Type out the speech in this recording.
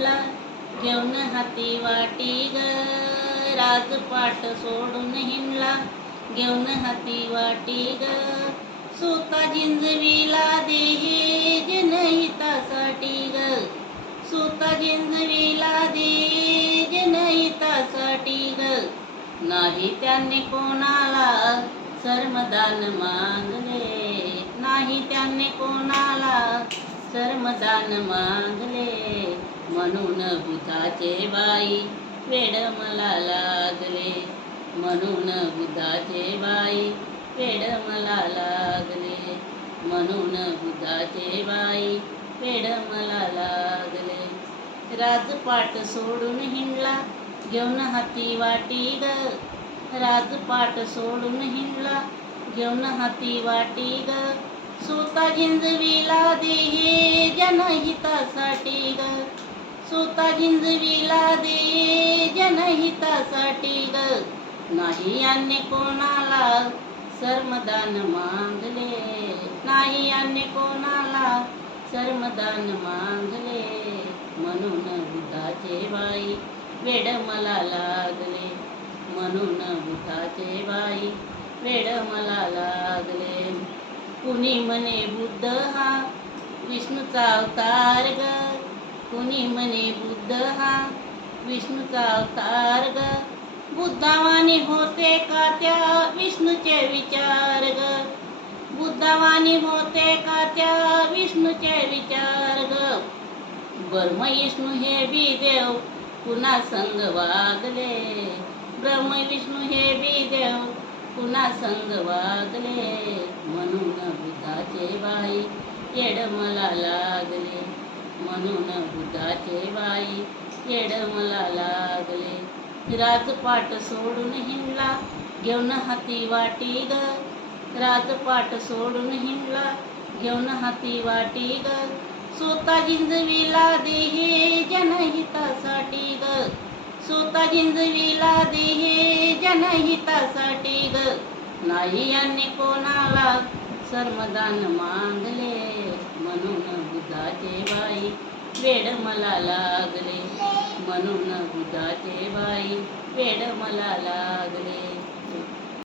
हिंडला घेऊन हाती वाटी ग. राजपाट सोडून हिंडला घेऊन हाती वाटी ग. सुता जिंजवीला देहे जनहितासाठी ग. सुता जिंजवीला दे जनहितासाठी ग. नाही त्यांनी कोणाला सर्मदान मागले. नाही त्यांनी कोणाला सर्मदान मागले. म्हणून बुधाचे बाई वेड मला लागले. म्हणून बुधाचे बाई वेड मला लागले. म्हणून बुधाचे बाई वेड मला लागले. राजपाट सोडून हिंडला घेऊन हाती वाटी ग. राजपाट सोडून हिंडला घेऊन हाती वाटी ग. सुता झिंजविला देहे जनहितासाठी ग. स्वतः जिंजवीला दे जनहितासाठी ग. नाही अन्य कोणाला सर्मदान मांगले. नाही अन्य कोणाला सर्मदान मांगले. म्हणून बुधाचे बाई वेड मला लागले. म्हणून बुधाचे बाई वेड मला लागले. कुणी म्हणे बुद्ध हा? विष्णूचा अवतार ग. कुणी म्हणे बुद्ध हा विष्णूचा अवतार ग बुद्धावानी होते का त्या विष्णूचे विचार ग बुद्धावानी होते का त्या विष्णूचे विचार ग ब्रह्म विष्णू हे बी देव पुन्हा संग वागले. ब्रह्म विष्णू हे बी देव पुन्हा संग वागले. म्हणून बुद्धाचे बाई येड मला लागले. म्हणून बुद्धाचे बाई येड मला लागले राजपाट सोडून हिंडला घेऊन हाती वाटी ग. राजपाट सोडून हिंडला घेऊन हाती वाटी ग. स्वतः जिंजवीला देहे जनहितासाठी ग. स्वतः जिंजवीला देहे जनहितासाठी ग. नाही यांनी कोणाला सर्मदान मांगले म्हणून वेड मला लागले. म्हणून बुधाचे बाई वेड मला लागले.